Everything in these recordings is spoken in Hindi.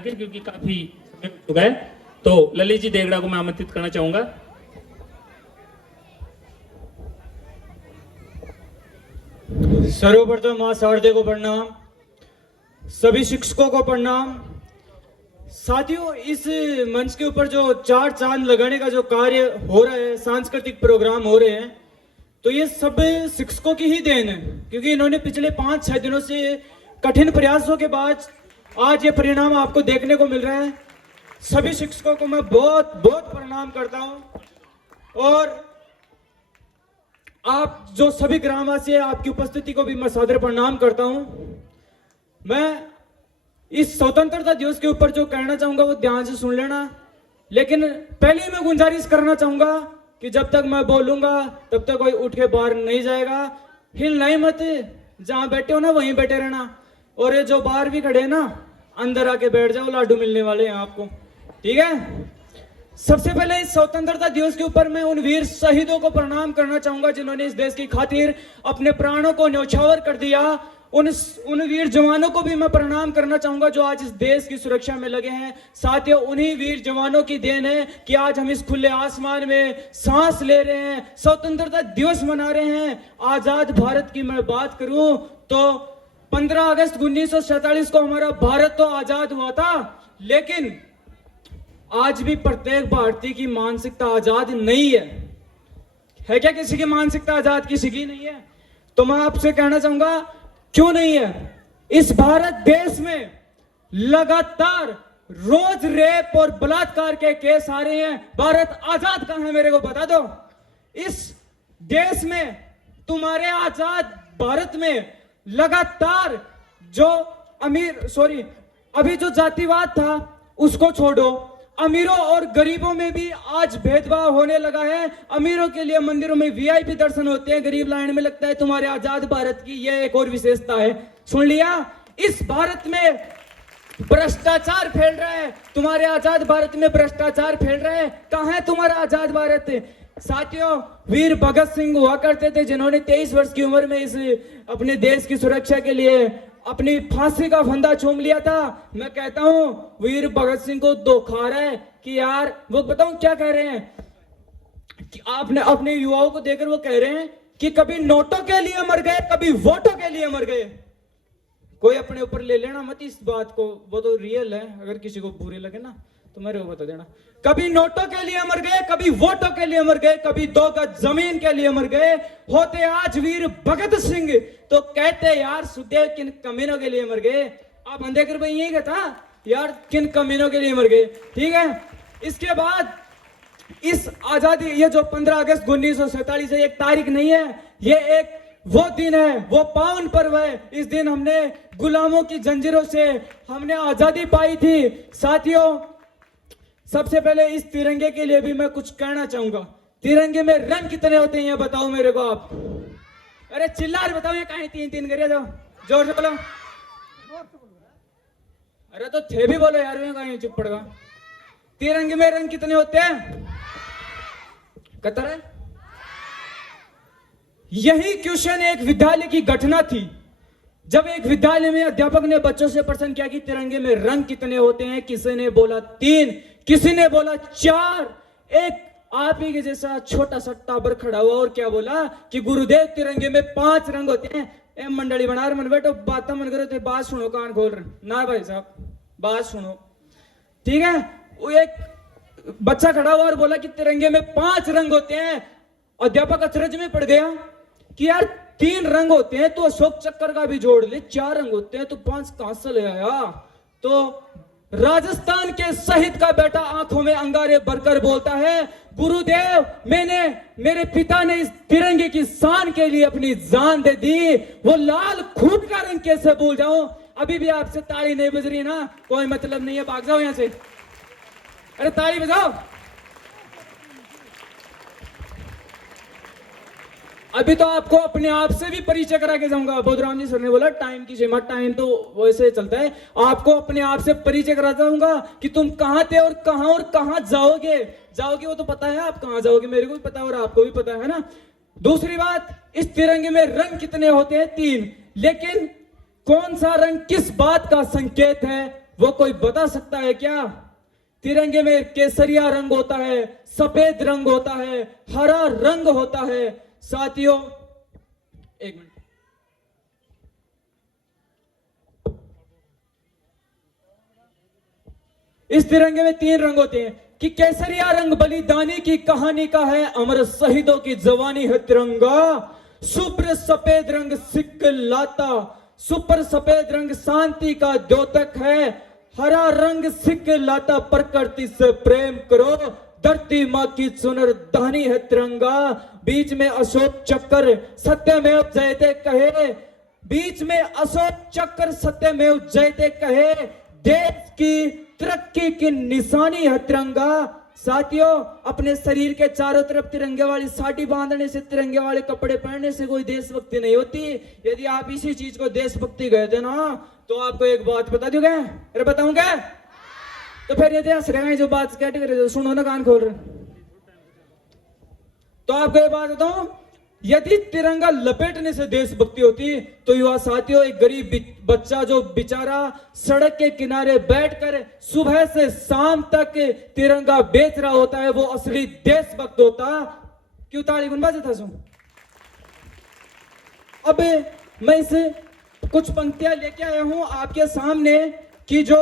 क्योंकि काफी समय हो चुका है, तो ललित जी देगड़ा को मैं आमंत्रित करना चाहूंगा। सर्वप्रथम मां शारदे को प्रणाम, सभी शिक्षकों को प्रणाम। साथियों, इस मंच के ऊपर जो चार चांद लगाने का जो कार्य हो रहा है, सांस्कृतिक प्रोग्राम हो रहे हैं, तो ये सब शिक्षकों की ही देन है, क्योंकि इन्होंने पिछले 5-6 दिनों से कठिन प्रयासों के बाद आज ये परिणाम आपको देखने को मिल रहा है। सभी शिक्षकों को मैं बहुत बहुत प्रणाम करता हूं, और आप जो सभी ग्रामवासी है, आपकी उपस्थिति को भी मैं सादर प्रणाम करता हूं। मैं इस स्वतंत्रता दिवस के ऊपर जो कहना चाहूंगा वो ध्यान से सुन लेना, लेकिन पहले मैं गुजारिश करना चाहूंगा कि जब तक मैं बोलूंगा तब तक कोई उठ के बाहर नहीं जाएगा, हिलना ही मत, जहां बैठे हो ना वहीं बैठे रहना। और ये जो बाहर भी खड़े हैं ना, अंदर आके बैठ जाओ, लाडू मिलने वाले हैं आपको, ठीक है। सबसे पहले इस स्वतंत्रता दिवस के ऊपर मैं उन वीर शहीदों को प्रणाम करना चाहूंगा जिन्होंने इस देश की खातिर अपने प्राणों को न्यौछावर कर दिया। उन वीर जवानों को भी मैं प्रणाम करना चाहूंगा जो आज इस देश की सुरक्षा में लगे हैं। साथियों, उन्हीं वीर जवानों की देन है कि आज हम इस खुले आसमान में सांस ले रहे हैं, स्वतंत्रता दिवस मना रहे हैं। आजाद भारत की मैं बात करूं तो 15 अगस्त 1947 को हमारा भारत तो आजाद हुआ था, लेकिन आज भी प्रत्येक भारतीय की मानसिकता आजाद नहीं है क्या? किसी की मानसिकता आजाद, किसी की नहीं है। तो मैं आपसे कहना चाहूंगा, क्यों नहीं है? इस भारत देश में लगातार रोज रेप और बलात्कार के केस आ रहे हैं। भारत आजाद कहां है, मेरे को बता दो। इस देश में, तुम्हारे आजाद भारत में लगातार जो अभी जो जातिवाद था उसको छोड़ो, अमीरों और गरीबों में भी आज भेदभाव होने लगा है। अमीरों के लिए मंदिरों में वीआईपी दर्शन होते हैं, गरीब लाइन में लगता है। तुम्हारे आजाद भारत की यह एक और विशेषता है। सुन लिया? इस भारत में भ्रष्टाचार फैल रहा है, तुम्हारे आजाद भारत में भ्रष्टाचार फैल रहा है। कहां है तुम्हारा आजाद भारत? साथियों, वीर भगत सिंह हुआ करते थे जिन्होंने 23 वर्ष की उम्र में इस अपने देश की सुरक्षा के लिए अपनी फांसी का फंदा चूम लिया था। मैं कहता हूं वीर भगत सिंह को धोखा रहा है कि यार, वो बताऊं क्या कह रहे हैं कि आपने अपने युवाओं को देखकर वो कह रहे हैं कि कभी नोटों के लिए मर गए, कभी वोटों के लिए मर गए। कोई अपने ऊपर ले लेना मत इस बात को, वो तो रियल है। अगर किसी को बुरे लगे ना तो मेरे को बता देना। कभी नोटों के लिए मर गए, कभी वोटों के लिए मर गए, कभी 2 गज जमीन के लिए मर गए। होते आज वीर भगत सिंह तो कहते यार सुदेव किन कमीनों के लिए मर गए। आप अंधेकर भाई यही कहता यार, किन कमीनों के लिए मर गए, ठीक है। इसके बाद इस आजादी, ये जो 15 अगस्त 1947 है, एक तारीख नहीं है, ये एक वो दिन है, वो पावन पर्व है। इस दिन हमने गुलामों की जंजीरों से हमने आजादी पाई थी। साथियों, सबसे पहले इस तिरंगे के लिए भी मैं कुछ कहना चाहूंगा। तिरंगे में रंग कितने होते हैं ये बताओ मेरे को आप। अरे चिल्लार बताओ, ये कहीं 3-3 करिए, जाओ जोर से बोलो। अरे तो थे भी बोलो यार, कहीं चुप पड़ेगा। तिरंगे में रंग कितने होते हैं? कतर है। यही क्वेश्चन एक विद्यालय की घटना थी, जब एक विद्यालय में अध्यापक ने बच्चों से प्रश्न किया कि तिरंगे में रंग कितने होते हैं। किसी ने बोला 3, किसी ने बोला 4। एक आप ही के जैसा छोटा सा टाबर खड़ा हुआ और क्या बोला कि गुरुदेव तिरंगे में 5 रंग होते हैं। ए मंडली बना मन बैठो, बात मन करो, तो बात सुनो, कान खोल रहे ना भाई साहब, बात सुनो, ठीक है। वो एक बच्चा खड़ा हुआ और बोला कि तिरंगे में 5 रंग होते हैं। अध्यापक अचरज में पड़ गया कि यार 3 रंग होते हैं तो अशोक चक्कर का भी जोड़ ले, 4 रंग होते हैं तो 5 कहां से ले आया? तो राजस्थान के शहीद का बेटा आंखों में अंगारे भरकर बोलता है, गुरुदेव मेरे पिता ने इस तिरंगे की शान के लिए अपनी जान दे दी, वो लाल खून का रंग कैसे भूल जाऊं? अभी भी आपसे ताली नहीं बज रही ना, कोई मतलब नहीं है, भाग जाओ यहां से। अरे ताली बजाओ। अभी तो आपको अपने आप से भी परिचय करा के जाऊंगा। बोधराम जी सर ने बोला टाइम की सीमा, टाइम तो वैसे चलता है। आपको अपने आप से परिचय करा जाऊंगा कि तुम कहां थे और कहां जाओगे। वो तो पता है आप कहां जाओगे, मेरे को भी पता है और आपको भी पता है ना। दूसरी बात, इस तिरंगे में रंग कितने होते हैं? 3। लेकिन कौन सा रंग किस बात का संकेत है वो कोई बता सकता है क्या? तिरंगे में केसरिया रंग होता है, सफेद रंग होता है, हरा रंग होता है। साथियों, एक मिनट, इस तिरंगे में 3 रंग होते हैं कि केसरिया रंग बलिदानी की कहानी का है, अमर शहीदों की जवानी है तिरंगा। शुभ्र सफेद रंग सिख लाता, सुपर सफेद रंग शांति का द्योतक है, हरा रंग सिख लाता प्रकृति से प्रेम करो, धरती माँ की सुनर दानी है तिरंगा। बीच में अशोक चक्र सत्यमेव जयते कहे, बीच में अशोक चक्र सत्यमेव जयते कहे, देश की तरक्की की निशानी है तिरंगा। साथियों, अपने शरीर के चारों तरफ तिरंगे वाली साड़ी बांधने से, तिरंगे वाले कपड़े पहनने से कोई देशभक्ति नहीं होती। यदि आप इसी चीज को देशभक्ति कहते ना, तो आपको एक बात बता दूंगा। अरे बताऊंगा? तो फिर यदि हंस रहे हैं जो बात कैटेगरी, सुनो ना, कान खोल रहे। तो आपको एक बात बताऊं, यदि तिरंगा लपेटने से देशभक्ति होती, तो युवा साथियों, एक गरीब बच्चा जो बेचारा सड़क के किनारे बैठकर सुबह से शाम तक तिरंगा बेच रहा होता है, वो असली देशभक्त होता। क्यों ताली गुनबा था सो? अब मैं इसे कुछ पंक्तियां लेके आया हूं आपके सामने कि जो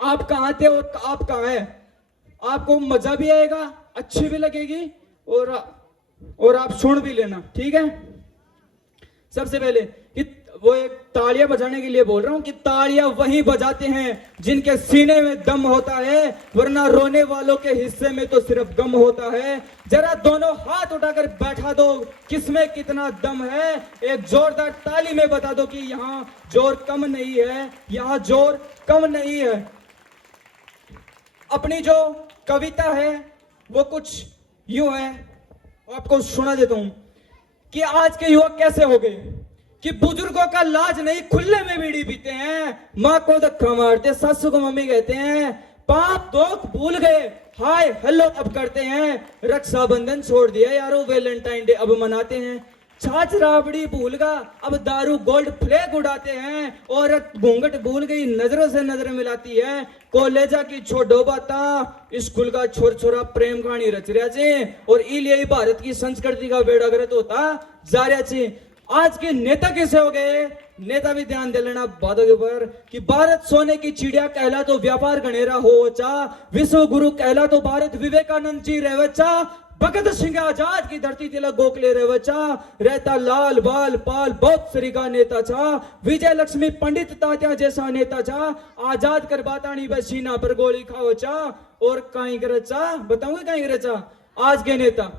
आप कहां थे और आप कहां हैं। आपको मजा भी आएगा, अच्छी भी लगेगी, और आप सुन भी लेना, ठीक है? सबसे पहले कि वो एक तालियां बजाने के लिए बोल रहा हूं कि तालियां वही बजाते हैं जिनके सीने में दम होता है, वरना रोने वालों के हिस्से में तो सिर्फ गम होता है। जरा दोनों हाथ उठाकर बैठा दो, किसमें कितना दम है। एक जोरदार ताली में बता दो कि यहाँ जोर कम नहीं है, यहाँ जोर कम नहीं है। अपनी जो कविता है वो कुछ यूं है, आपको सुना देता हूं कि आज के युवक कैसे हो गए कि बुजुर्गों का लाज नहीं, खुले में बीड़ी पीते हैं, माँ को धक्का मारते, सासू को मम्मी कहते हैं, पाप दोख भूल गए, हाय हेलो अब करते हैं, रक्षाबंधन छोड़ दिया यारो, वैलेंटाइन डे अब मनाते हैं, छाछ राबड़ी भूल गा, अब दारू गोल्ड फ्लैग उड़ाते हैं, औरत घूंघट भूल गई, नजरों से नजर मिलाती है, कॉलेजा की छोड़ो बाता, स्कूल का छोर छोरा प्रेम कहानी रच रहा छे, और इलिए भारत की संस्कृति का बेड़ा गर्क होता जा रहा छे। आज के नेता कैसे हो गए? नेता भी ध्यान दे लेना बातों के ऊपर कि भारत सोने की चिड़िया कहला तो व्यापार गणेरा हो चा, विश्व गुरु कहला तो भारत विवेकानंद जी रहवचा, भगत सिंह आजाद की धरती तिलक गोखले रहवचा, रहता लाल बाल पाल बहुत सरीका नेता छा, विजय लक्ष्मी पंडित तात्या जैसा नेता छा, आजाद कर बातानी बस सीना पर गोली खाओ चा, और काई करचा बताऊंगे काई करचा आज के नेता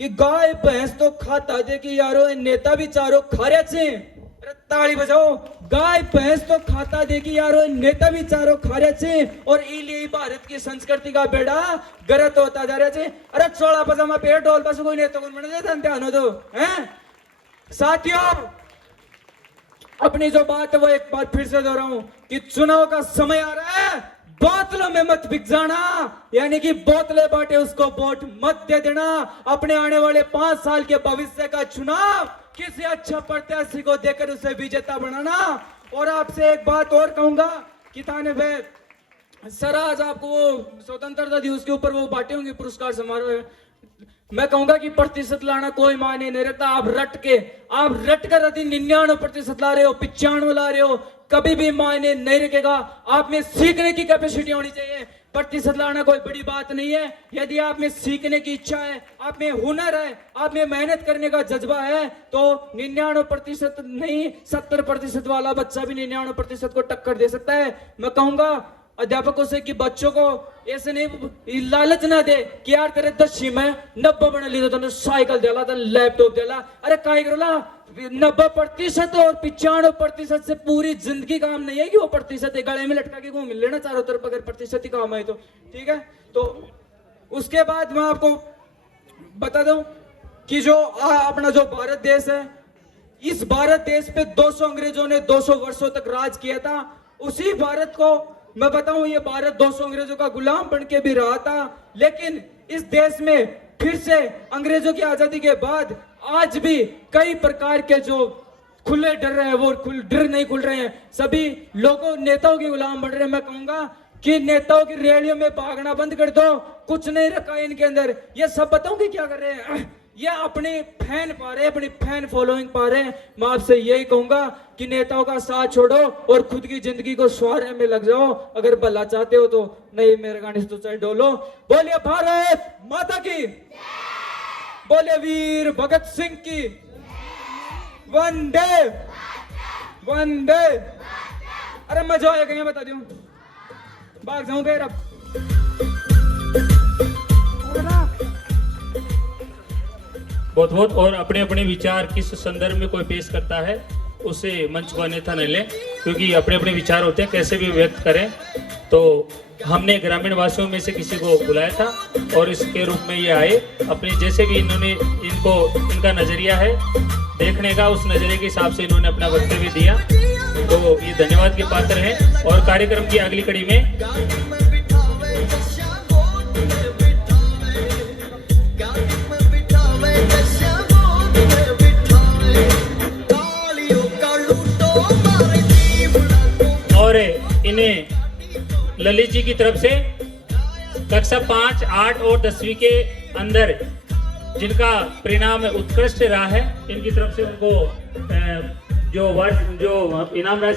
कि गाय भैंस तो खाता दे कि यारो नेता भी चारों खा रहे छे। अरे ताली बजाओ, गाय भैंस तो खाता दे कि यारो नेता भी चारों खा रहे छे, और इलिए भारत की संस्कृति का बेड़ा गलत होता जा रहा है। अरे चोला पजामा पेट ढोल पास कोई नेता को बने देता ध्यान हो दो हैं। साथियों, अपनी जो बात है वो एक बार फिर से दोहराऊं कि चुनाव का समय आ रहा है, बोतलों में मत बिक जाना, यानी कि बोतलें बांटे उसको वोट मत दे देना। अपने आने वाले 5 साल के भविष्य का चुनाव किसी अच्छा प्रत्याशी को देकर उसे विजेता बनाना। और आपसे एक बात और कहूंगा कि ताने भाई सर, आज आपको वो स्वतंत्रता दिवस के ऊपर वो बांटे होंगे पुरस्कार समारोह, मैं कहूंगा कि प्रतिशत लाना कोई मायने नहीं रखता। आप रट कर यदि 99% ला रहे हो, 95 ला रहे हो, कभी भी मायने नहीं रखेगा। आप में सीखने की कैपेसिटी होनी चाहिए। प्रतिशत लाना कोई बड़ी बात नहीं है। यदि आप में सीखने की इच्छा है, आप में हुनर है, आप में मेहनत करने का जज्बा है, तो 99% नहीं 70% वाला बच्चा भी 99% को टक्कर दे सकता है। मैं कहूंगा अध्यापकों से कि बच्चों को ऐसे नहीं लालच ना दे कि यार तेरे 10वीं में 90 बना ली तो साइकिल दिला था, लैपटॉप दिला। अरे काय करोला, 90% और 95% से पूरी जिंदगी काम नहीं है कि वो प्रतिशत गले में लटका के घूम लेना चारों तरफ, अगर प्रतिशत ही काम आए तो ठीक है। तो उसके बाद मैं आपको बता दूं कि जो अपना जो भारत देश है, इस भारत देश पे 200 अंग्रेजों ने 200 वर्षों तक राज किया था। उसी भारत को मैं बताऊं, ये भारत 200 अंग्रेजों का गुलाम बन के भी रहा था, लेकिन इस देश में फिर से अंग्रेजों की आजादी के बाद आज भी कई प्रकार के जो खुले डर रहे हैं, वो डर नहीं खुल रहे हैं, सभी लोगों नेताओं के गुलाम बन रहे हैं। मैं कहूंगा कि नेताओं की रैलियों में भागना बंद कर दो, कुछ नहीं रखा इनके अंदर। ये सब बताऊं कि क्या कर रहे हैं, ये अपने फैन पा रहे हैं, अपनी फैन फॉलोइंग पा रहे हैं। मैं आपसे यही कहूंगा कि नेताओं का साथ छोड़ो और खुद की जिंदगी को संवारने में लग जाओ। अगर भला चाहते हो तो नहीं मेरे गाने से तो चाहे डोलो। बोलिए भारत माता की, बोलिए वीर भगत सिंह की, वंदे वंदे। अरे मजा आएगा, ये बता दूं, भाग जाऊं फिर अब। बहुत बहुत। और अपने अपने विचार किस संदर्भ में कोई पेश करता है उसे मंच को अन्यथा न लें, क्योंकि अपने अपने विचार होते हैं, कैसे भी व्यक्त करें। तो हमने ग्रामीण वासियों में से किसी को बुलाया था और इसके रूप में ये आए, अपने जैसे भी इन्होंने इनका नजरिया है देखने का, उस नजरिए के हिसाब से इन्होंने अपना वक्तव्य दिया, तो ये धन्यवाद के पात्र हैं। और कार्यक्रम की अगली कड़ी में और इन्हें ललित जी की तरफ से कक्षा 5, 8 और 10वीं के अंदर जिनका परिणाम उत्कृष्ट रहा है, इनकी तरफ से उनको जो इनाम राशि